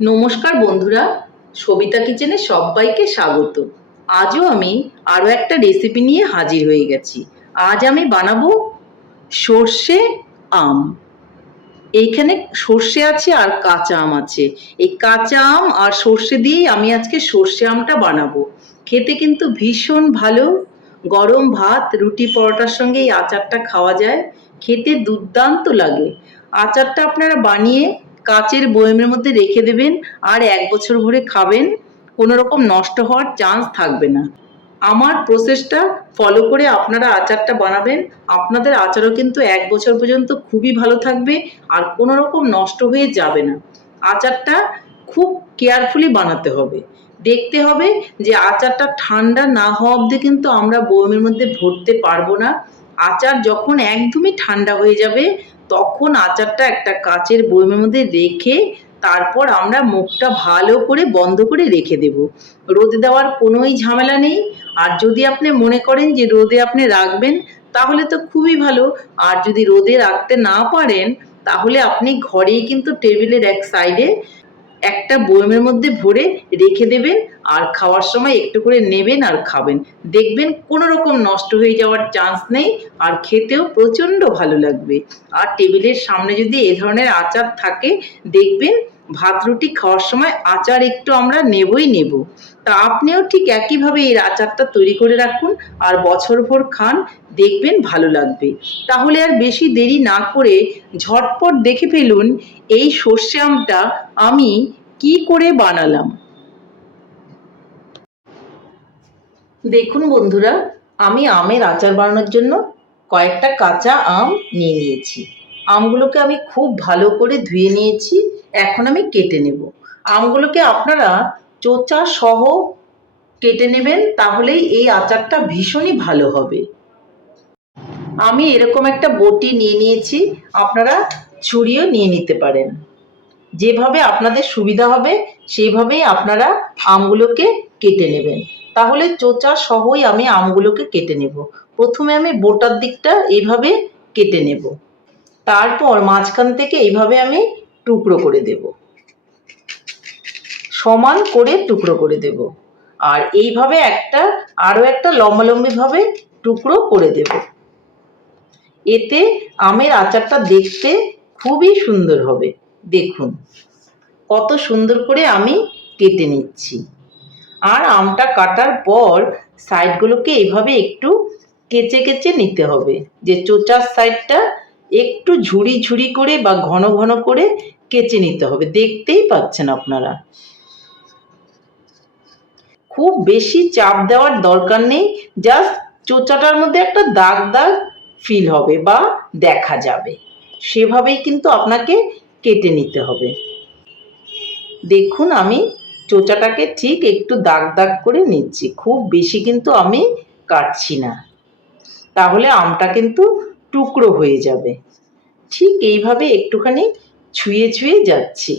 নমস্কার বন্ধুরা, সবিতা কিচেনে সবাইকে স্বাগত। আজও আমি আরও একটা রেসিপি নিয়ে হাজির হয়ে গেছি। আজ আমি বানাবো সর্ষে আম। এইখানে সর্ষে আছে আর কাঁচা আম আছে। এই কাঁচা আম আর সর্ষে দিয়েই আমি আজকে সর্ষে আমটা বানাবো। খেতে কিন্তু ভীষণ ভালো। গরম ভাত, রুটি, পরোটার সঙ্গে এই আচারটা খাওয়া যায়। খেতে দুর্দান্ত লাগে। আচারটা আপনারা বানিয়ে কাচের বয়মের মধ্যে রেখে দেবেন আর এক বছর ভরে খাবেন কোনো রকম নষ্ট হওয়ার চান্স থাকবে না। আমার প্রসেসটা ফলো করে আপনারা আচারটা বানাবেন। আপনাদের আচারও কিন্তু এক বছর পর্যন্ত খুবই ভালো থাকবে আর কোনো রকম নষ্ট হয়ে যাবে না। আচারটা খুব কেয়ারফুলি বানাতে হবে। দেখতে হবে যে আচারটা ঠান্ডা না হওয়া অবধি কিন্তু আমরা বয়মের মধ্যে ভরতে পারব না। আচার যখন একদমই ঠান্ডা হয়ে যাবে তখন আচারটা একটা কাচের বয়মের মধ্যে রেখে তারপর আমরা মুখটা ভালো করে বন্ধ করে রেখে দেব। রোদে দেওয়ার কোনোই ঝামেলা নেই। আর যদি আপনি মনে করেন যে রোদে আপনি রাখবেন, তাহলে তো খুবই ভালো। আর যদি রোদে রাখতে না পারেন, তাহলে আপনি ঘরেই কিন্তু টেবিলের এক সাইডে একটা বয়মের মধ্যে ভরে রেখে দেবেন আর খাওয়ার সময় একটু করে নেবেন আর খাবেন। দেখবেন কোনো রকম নষ্ট হয়ে যাওয়ার চান্স নেই আর খেতেও প্রচণ্ড ভালো লাগবে। আর টেবিলের সামনে যদি এ ধরনের আচার থাকে, দেখবেন ভাত রুটি খাওয়ার সময় আচার একটু আমরা নেবই নেব। তা আপনিও ঠিক একইভাবে এই আচারটা তৈরি করে রাখুন আর বছরভর খান, দেখবেন ভালো লাগবে। তাহলে আর বেশি দেরি না করে ঝটপট দেখে ফেলুন এই সর্ষে আমটা আমি কি করে বানালাম। দেখুন বন্ধুরা, আমি আমের আচার বানানোর জন্য কয়েকটা কাঁচা আম নিয়ে নিয়েছি। আমগুলোকে আমি খুব ভালো করে ধুয়ে নিয়েছি, এখন আমি কেটে নেব। আমগুলোকে আপনারা চোচা সহ কেটে নেবেন, তাহলেই এই আচারটা ভীষণই ভালো হবে। আমি এরকম একটা বটি নিয়ে নিয়েছি, আপনারা ছুরিও নিয়ে নিতে পারেন। যেভাবে আপনাদের সুবিধা হবে সেইভাবেই আপনারা আমগুলোকে কেটে নেবেন। তাহলে চোচা সহই আমি আমগুলোকে কেটে নেব। প্রথমে আমি বোটার দিকটা এইভাবে কেটে নেব। তারপর মাঝখান থেকে এইভাবে আমি টুকরো করে দেব। সমান করে টুকরো করে দেব। আর এইভাবে একটা, আরও একটা লম্বালম্বিভাবে টুকরো করে দেব। এতে আমের আচারটা দেখতে খুবই সুন্দর হবে। দেখুন, কত সুন্দর করে আমি কেটে নিচ্ছি। আর আমটা কাটার পর সাইডগুলোকে এভাবে একটু কেচে কেচে নিতে হবে। যে চোচার সাইডটা একটু ঝুড়ি ঝুড়ি করে বা ঘন ঘন করে কেচে নিতে হবে। দেখতেই পাচ্ছেন আপনারা। খুব বেশি চাপ দেওয়ার দরকার নেই জাস্ট চোচাটার মধ্যে একটা দাগ দাগ ফিল হবে বা দেখা যাবে। সেভাবেই কিন্তু আপনাকে কেটে নিতে হবে। দেখুন আমি চোচাটাকে ঠিক একটু দাগ দাগ করে নিচ্ছি, খুব বেশি কিন্তু আমি কাটছি না। তাহলে আমটা কিন্তু টুকরো হয়ে যাবে। ঠিক এইভাবে একটুখানি ছুঁয়ে ছুঁয়ে যাচ্ছি।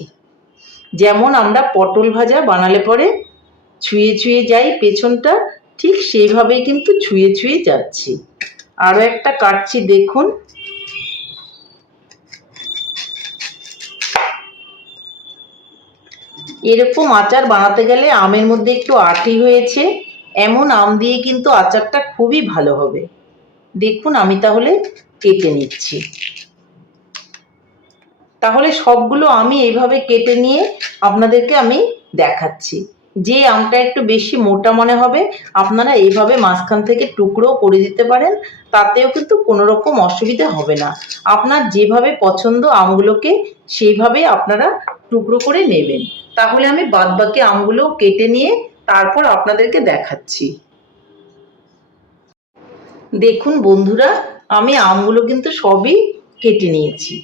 যেমন আমরা পটল ভাজা বানালে পরে ছুঁয়ে ছুঁয়ে যাই, পেছনটা ঠিক সেইভাবেই কিন্তু ছুঁয়ে ছুঁয়ে যাচ্ছি। আরও একটা কাটছি, দেখুন। এরকম আচার বানাতে গেলে আমের মধ্যে একটু আটি হয়েছে, এমন আম দিয়ে কিন্তু আচারটা খুবই ভালো হবে। দেখুন, আমি তাহলে কেটে নিচ্ছি। তাহলে সবগুলো আমি এইভাবে কেটে নিয়ে আপনাদেরকে আমি দেখাচ্ছি। যে আমটা একটু বেশি মোটা মনে হবে, আপনারা এইভাবে মাঝখান থেকে টুকরো করে দিতে পারেন, তাতেও কিন্তু কোনো রকম অসুবিধা হবে না। আপনার যেভাবে পছন্দ আমগুলোকে, সেইভাবে আপনারা টুকরো করে নেবেন। তাহলে আমি বাদবাকি আমগুলো কেটে নিয়ে তারপর আপনাদেরকে দেখাচ্ছি। দেখুন বন্ধুরা, আমি আমগুলো কিন্তু সবই কেটে নিয়েছি।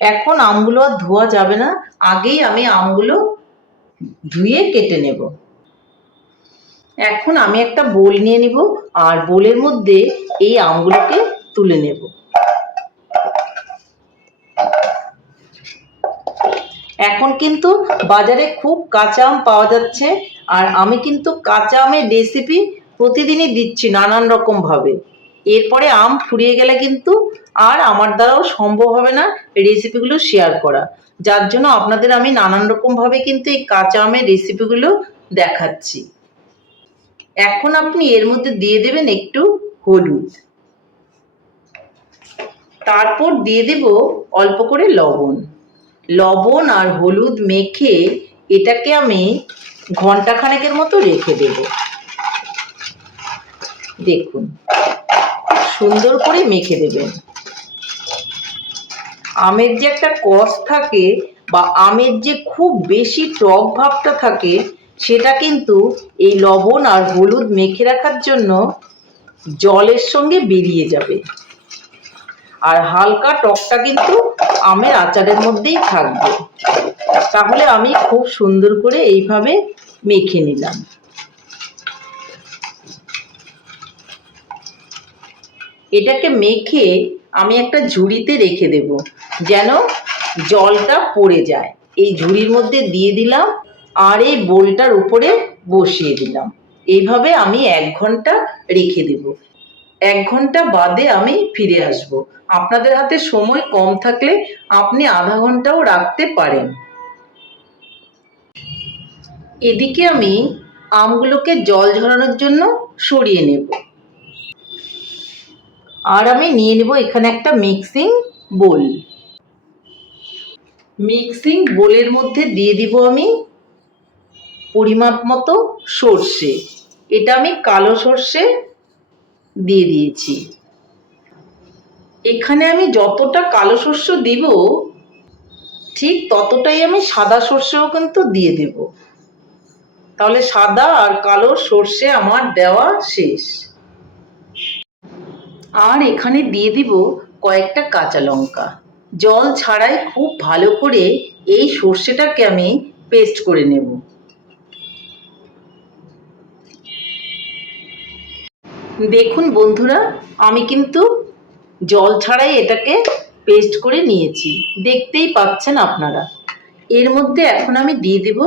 এখন আমগুলো আর ধোয়া যাবে না। আগেই আমি আমগুলো ধুয়ে কেটে নেব। এখন আমি একটা বোল নিয়ে নিব আর বোলের মধ্যে এই আমগুলোকে তুলে নেব। এখন কিন্তু বাজারে খুব কাঁচা আম পাওয়া যাচ্ছে আর আমি কিন্তু কাঁচা আমের রেসিপি প্রতিদিনই দিচ্ছি নানান রকম ভাবে। এরপরে আম ফুরিয়ে গেলে কিন্তু আর আমার দ্বারাও সম্ভব হবে না রেসিপিগুলো শেয়ার করা। যার জন্য আপনাদের আমি নানান রকমভাবে কিন্তু এই কাঁচা আমের রেসিপিগুলো দেখাচ্ছি। এখন আপনি এর মধ্যে দিয়ে দেবেন একটু হলুদ। তারপর দিয়ে দেব অল্প করে লবণ। লবণ আর হলুদ মেখে এটাকে আমি ঘন্টাখানেকের মতো রেখে দেব। দেখুন সুন্দর করে মেখে দেবেন। আমের যে একটা কষ থাকে বা আমের যে খুব বেশি টক ভাবটা থাকে, সেটা কিন্তু এই লবণ আর হলুদ মেখে রাখার জন্য জলের সঙ্গে বেরিয়ে যাবে। আর হালকা টকটা কিন্তু আমের আচারের মধ্যেই থাকবে। তাহলে আমি খুব সুন্দর করে এইভাবে মেখে নিলাম। এটাকে মেখে আমি একটা ঝুড়িতে রেখে দেব। যেন জলটা পড়ে যায়। এই ঝুড়ির মধ্যে দিয়ে দিলাম আর এই বোলটার উপরে বসিয়ে দিলাম। এইভাবে আমি এক ঘণ্টা রেখে দেব। এক ঘণ্টা বাদে আমি ফিরে আসব। আপনাদের হাতে সময় কম থাকলে আপনি আধা ঘন্টাও রাখতে পারেন। এদিকে আমি আমগুলোকে জল ঝরানোর জন্য সরিয়ে নেব। আর আমি নিয়ে নেব এখানে একটা মিক্সিং বোল। মিক্সিং বোলের মধ্যে দিয়ে দিব আমি পরিমাপ মতো সর্ষে। এটা আমি কালো সর্ষে দিয়ে দিয়েছি। এখানে আমি যতটা কালো শস্য দিব, ঠিক ততটাই আমি সাদা সর্ষেও কিন্তু দিয়ে দেব। তাহলে সাদা আর কালো সর্ষে আমার দেওয়া শেষ। আর এখানে দিয়ে দিব কয়েকটা কাঁচা লঙ্কা। জল ছাড়াই খুব ভালো করে এই সর্ষেটাকে আমি পেস্ট করে নেব। দেখুন বন্ধুরা, আমি কিন্তু জল ছাড়াই এটাকে পেস্ট করে নিয়েছি। দেখতেই পাচ্ছেন আপনারা। এর মধ্যে এখন আমি দিয়ে দেব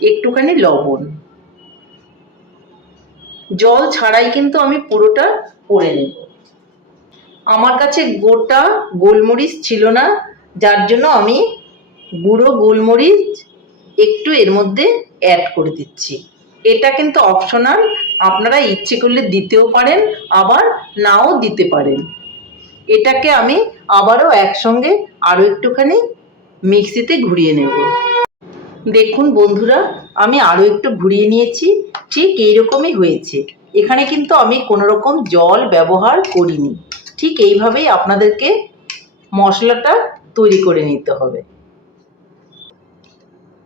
একটুখানি লবণ। জল ছাড়াই কিন্তু আমি পুরোটা করে নেব। আমার কাছে গোটা গোলমরিচ ছিল না, যার জন্য আমি গুঁড়ো গোলমরিচ একটু এর মধ্যে অ্যাড করে দিচ্ছি। এটা কিন্তু অপশনাল আপনারা ইচ্ছে করলে দিতেও পারেন, আবার নাও দিতে পারেন। এটাকে আমি আবারও একসঙ্গে আরও একটুখানি মিক্সিতে ঘুরিয়ে নেব। দেখুন বন্ধুরা, আমি আরও একটু ঘুরিয়ে নিয়েছি, ঠিক এইরকমই হয়েছে। এখানে কিন্তু আমি কোনো রকম জল ব্যবহার করিনি। ঠিক এইভাবেই আপনাদেরকে মশলাটা তৈরি করে নিতে হবে।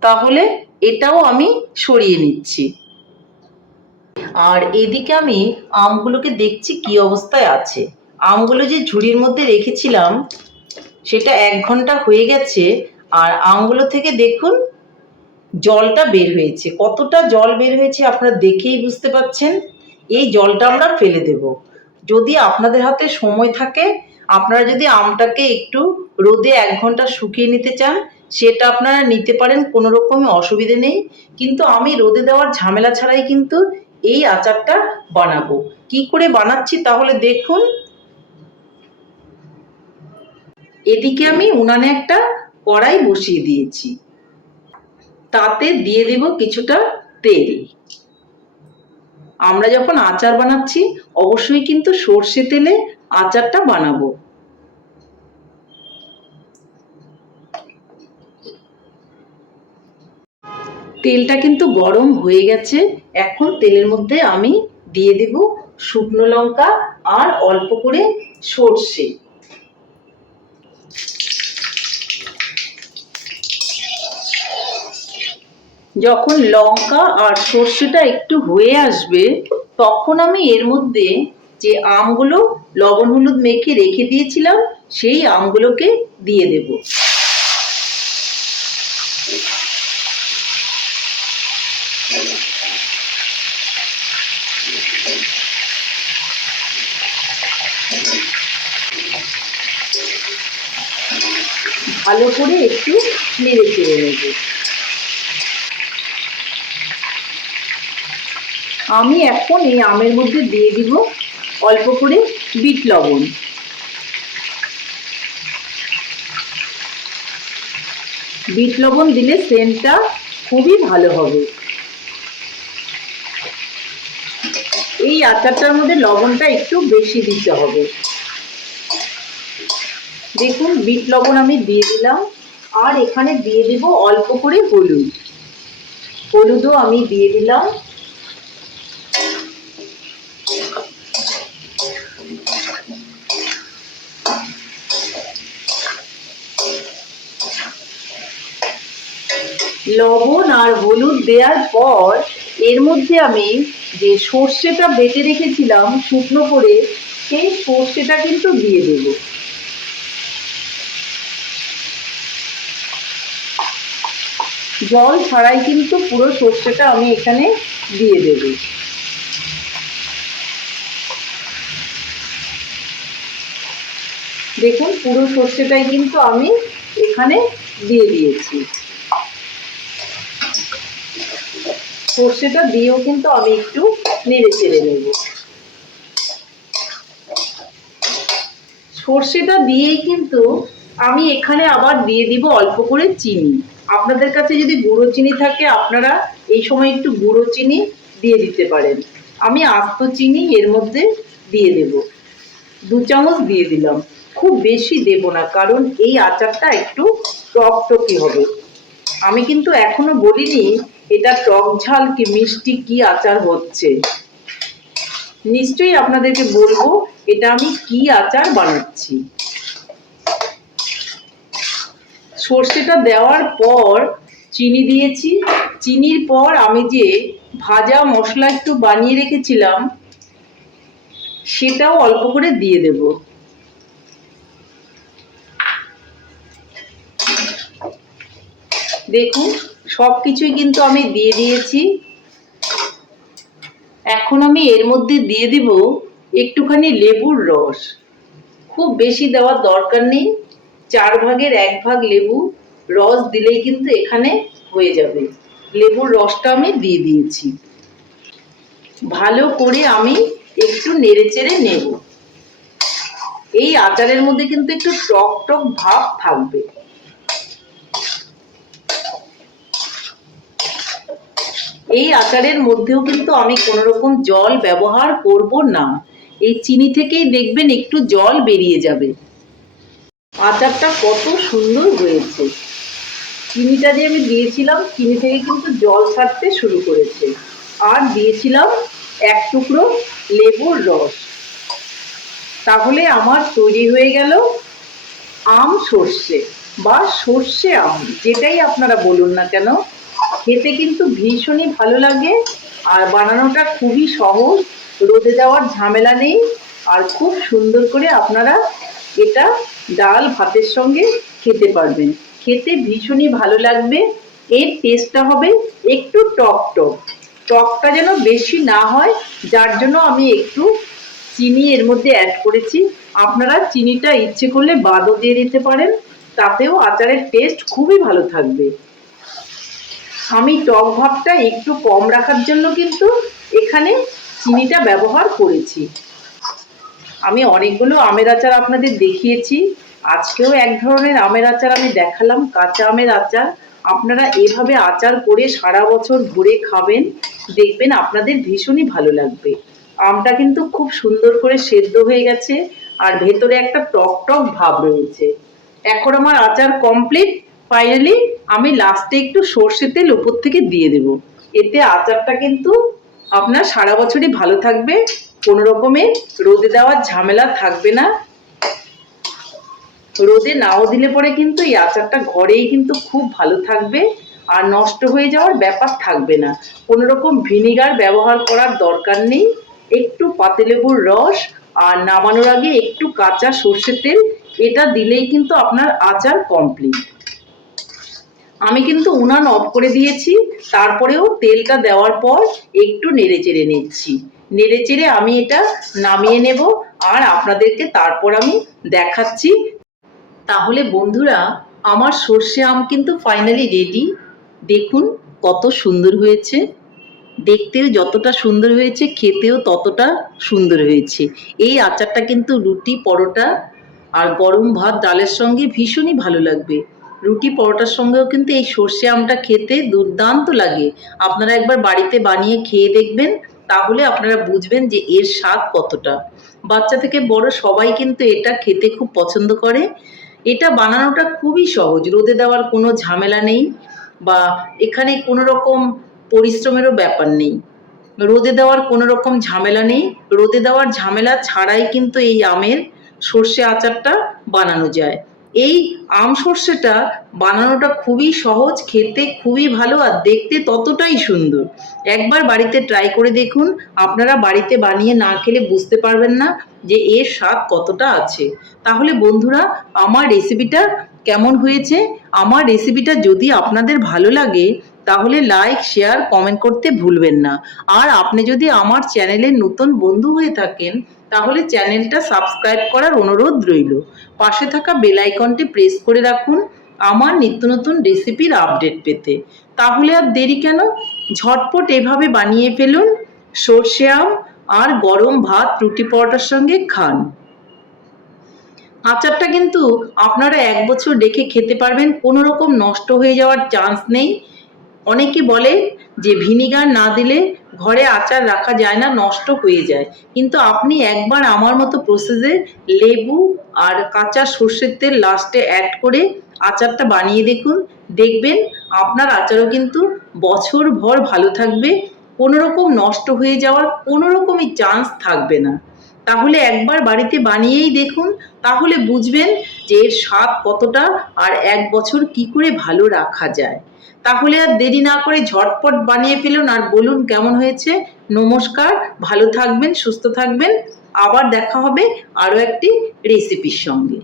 তাহলে এটাও আমি সরিয়ে নিচ্ছি। আর এদিকে আমি আমগুলোকে দেখছি কি অবস্থায় আছে। আমগুলো যে ঝুড়ির মধ্যে রেখেছিলাম, সেটা এক ঘণ্টা হয়ে গেছে, আর আমগুলো থেকে দেখুন জলটা বের হয়েছে। কতটা জল বের হয়েছে আপনারা দেখেই বুঝতে পাচ্ছেন। এই জলটা আমরা ফেলে দেব। যদি আপনাদের হাতে সময় থাকে, আপনারা যদি আমটাকে একটু রোদে এক ঘণ্টা শুকিয়ে নিতে চান, সেটা আপনারা নিতে পারেন, কোনো রকমই অসুবিধে নেই। কিন্তু আমি রোদে দেওয়ার ঝামেলা ছাড়াই কিন্তু এই আচারটা বানাবো। কি করে বানাচ্ছি তাহলে দেখুন। এদিকে আমি উনানে একটা কড়াই বসিয়ে দিয়েছি। তাতে দিয়ে দেব কিছুটা তেল। আমরা যখন আচার বানাচ্ছি, অবশ্যই কিন্তু সর্ষে তেলে আচারটা বানাবো। তেলটা কিন্তু গরম হয়ে গেছে। এখন তেলের মধ্যে আমি দিয়ে দেব শুকনো লঙ্কা আর অল্প করে সর্ষে। যখন লঙ্কা আর সর্ষেটা একটু হয়ে আসবে, তখন আমি এর মধ্যে যে আমগুলো লবণ হলুদ মেখে রেখে দিয়েছিলাম, সেই আমগুলোকে দিয়ে দেব। ভালো করে একটু নেড়ে চেড়ে নেব। আমি এখন এই আমের মধ্যে দিয়ে দিব অল্প করে বিট লবণ। বিট লবণ দিলে সেন্টটা খুবই ভালো হবে। এই আচারটার মধ্যে লবণটা একটু বেশি দিতে হবে। দেখুন, বিট লবণ আমি দিয়ে দিলাম। আর এখানে দিয়ে দেব অল্প করে হলুদ। হলুদও আমি দিয়ে দিলাম। লবণ আর হলুদ দেওয়ার পর এর মধ্যে আমি যে সর্ষেটা বেটে রেখেছিলাম শুকনো করে, সেই সর্ষেটা কিন্তু দিয়ে দেবো। জল ছাড়াই কিন্তু পুরো সর্ষেটা আমি এখানে দিয়ে দেব। দেখুন, পুরো সর্ষেটাই কিন্তু আমি এখানে দিয়ে দিয়েছি। সর্ষেটা দিয়েও কিন্তু আমি একটু নেড়ে চেড়ে নেব। সর্ষেটা দিয়েই কিন্তু আমি এখানে আবার দিয়ে দিব অল্প করে চিনি। আপনাদের কাছে যদি গুঁড়ো চিনি থাকে, আপনারা এই সময় একটু গুঁড়ো চিনি দিয়ে দিতে পারেন। আমি আস্ত চিনি এর মধ্যে দিয়ে দেব। দু চামচ দিয়ে দিলাম। খুব বেশি দেব না, কারণ এই আচারটা একটু টক টকটকি হবে। আমি কিন্তু এখনও বলিনি এটা টক ঝাল কি মিষ্টি কি আচার হচ্ছে? নিশ্চয়ই আপনাদেরকে বলব, এটা আমি কি আচার বানাচ্ছি। সর্ষেটা দেওয়ার পর চিনি দিয়েছি। চিনির পর আমি যে ভাজা মশলা একটু বানিয়ে রেখেছিলাম, সেটাও অল্প করে দিয়ে দেব। দেখুন সব কিছুই কিন্তু আমি দিয়ে দিয়েছি। এখন আমি এর মধ্যে দিয়ে দিব একটুখানি লেবুর রস। খুব বেশি দেওয়ার দরকার নেই। চার ভাগের এক ভাগ লেবু রস দিলেই কিন্তু এখানে হয়ে যাবে। লেবুর রসটা আমি দিয়ে দিয়েছি। ভালো করে আমি একটু নেড়ে চেড়ে নেব। এই আচারের মধ্যে কিন্তু একটু টক টক ভাব থাকবে। এই আচারের মধ্যেও কিন্তু আমি কোনো রকম জল ব্যবহার করব না। এই চিনি থেকেই দেখবেন একটু জল বেরিয়ে যাবে। আচারটা কত সুন্দর হয়েছে। চিনিটা যে আমি দিয়েছিলাম, চিনি থেকে কিন্তু জল ছাড়তে শুরু করেছে। আর দিয়েছিলাম এক টুকরো লেবুর রস। তাহলে আমার তৈরি হয়ে গেল আম সর্ষে বা সর্ষে আম, যেটাই আপনারা বলুন না কেন। খেতে কিন্তু ভীষণই ভালো লাগে। আর বানানোটা খুবই সহজ, রোদে দেওয়ার ঝামেলা নেই। আর খুব সুন্দর করে আপনারা এটা ডাল ভাতের সঙ্গে খেতে পারবেন। খেতে ভীষণই ভালো লাগবে। এর টেস্টটা হবে একটু টক টক। টকটা যেন বেশি না হয়, যার জন্য আমি একটু চিনি এর মধ্যে অ্যাড করেছি। আপনারা চিনিটা ইচ্ছে করলে বাদও দিয়ে দিতে পারেন। তাতেও আচারের টেস্ট খুবই ভালো থাকবে। আমি টক ভাবটা একটু কম রাখার জন্য কিন্তু এখানে চিনিটা ব্যবহার করেছি। আমি অনেকগুলো আমের আচার আপনাদের দেখিয়েছি। আজকেও এক ধরনের আমের আচার আমি দেখালাম, কাঁচা আমের আচার। আপনারা এভাবে আচার করে সারা বছর ভরে খাবেন, দেখবেন আপনাদের ভীষণই ভালো লাগবে। আমটা কিন্তু খুব সুন্দর করে সেদ্ধ হয়ে গেছে, আর ভেতরে একটা টক টক ভাব রয়েছে। এখন আমার আচার কমপ্লিট ফাইনালি আমি লাস্টে একটু সর্ষে তেল উপর থেকে দিয়ে দেব। এতে আচারটা কিন্তু আপনার সারা বছরই ভালো থাকবে। কোনো রকমের রোদে দেওয়ার ঝামেলা থাকবে না। রোদে নাও দিলে পরে কিন্তু এই আচারটা ঘরেই কিন্তু খুব ভালো থাকবে আর নষ্ট হয়ে যাওয়ার ব্যাপার থাকবে না। কোনো রকম ভিনিগার ব্যবহার করার দরকার নেই। একটু পাতিলেবুর রস আর নামানোর আগে একটু কাঁচা সর্ষের তেল, এটা দিলেই কিন্তু আপনার আচার কমপ্লিট আমি কিন্তু উনান অফ করে দিয়েছি, তারপরেও তেলটা দেওয়ার পর একটু নেড়ে চেড়ে নিচ্ছি। নেড়ে চেড়ে আমি এটা নামিয়ে নেব আর আপনাদেরকে তারপর আমি দেখাচ্ছি। তাহলে বন্ধুরা, আমার সর্ষে আম কিন্তু ফাইনালি রেডি দেখুন কত সুন্দর হয়েছে। দেখতেও যতটা সুন্দর হয়েছে, খেতেও ততটা সুন্দর হয়েছে। এই আচারটা কিন্তু রুটি, পরোটা আর গরম ভাত, ডালের সঙ্গে ভীষণই ভালো লাগবে। রুটি পরোটার সঙ্গেও কিন্তু এই সর্ষে আমটা খেতে দুর্দান্ত লাগে। আপনারা একবার বাড়িতে বানিয়ে খেয়ে দেখবেন, তাহলে আপনারা বুঝবেন যে এর স্বাদ কতটা। বাচ্চা থেকে বড় সবাই কিন্তু এটা খেতে খুব পছন্দ করে। এটা বানানোটা খুবই সহজ, রোদে দেওয়ার কোনো ঝামেলা নেই বা এখানে কোনো রকম পরিশ্রমেরও ব্যাপার নেই। রোদে দেওয়ার কোনো রকম ঝামেলা নেই। রোদে দেওয়ার ঝামেলা ছাড়াই কিন্তু এই আমের সর্ষে আচারটা বানানো যায়। এই আম সর্ষেটা বানানোটা খুবই সহজ, খেতে খুবই ভালো আর দেখতে ততটাই সুন্দর। একবার বাড়িতে ট্রাই করে দেখুন, আপনারা বাড়িতে বানিয়ে না খেলে বুঝতে পারবেন না যে এর স্বাদ কতটা আছে। তাহলে বন্ধুরা, আমার রেসিপিটা কেমন হয়েছে? আমার রেসিপিটা যদি আপনাদের ভালো লাগে, তাহলে লাইক শেয়ার কমেন্ট করতে ভুলবেন না। আর আপনি যদি আমার চ্যানেলের নতুন বন্ধু হয়ে থাকেন তাহলে চ্যানেলটা সাবস্ক্রাইব করার অনুরোধ রইল। পাশে থাকা বেল আইকনটি প্রেস করে রাখুন আমার নিত্য নতুন রেসিপির আপডেট পেতে। তাহলে আর দেরি কেন? ঝটপট এভাবে বানিয়ে ফেলুন। সর্ষে আম আর গরম ভাত, রুটি পরোটার সঙ্গে খান। আচারটা কিন্তু আপনারা এক বছর রেখে খেতে পারবেন কোনো রকম নষ্ট হয়ে যাওয়ার চান্স নেই। অনেকে বলে যে ভিনিগার না দিলে ঘরে আচার রাখা যায় না, নষ্ট হয়ে যায়। কিন্তু আপনি একবার আমার মতো প্রসেসে লেবু আর কাঁচা সর্ষের তেল লাস্টে অ্যাড করে আচারটা বানিয়ে দেখুন। দেখবেন আপনার আচারও কিন্তু বছর ভর ভালো থাকবে কোনো রকম নষ্ট হয়ে যাওয়ার কোনো রকমই চান্স থাকবে না। তাহলে একবার বাড়িতে বানিয়েই দেখুন, তাহলে বুঝবেন যে এর স্বাদ কতটা আর এক বছর কি করে ভালো রাখা যায়। তাহলে আর দেরি না করে ঝটপট বানিয়ে ফেলুন আর বলুন কেমন হয়েছে। নমস্কার, ভালো থাকবেন, সুস্থ থাকবেন। আবার দেখা হবে আরও একটি রেসিপির সঙ্গে।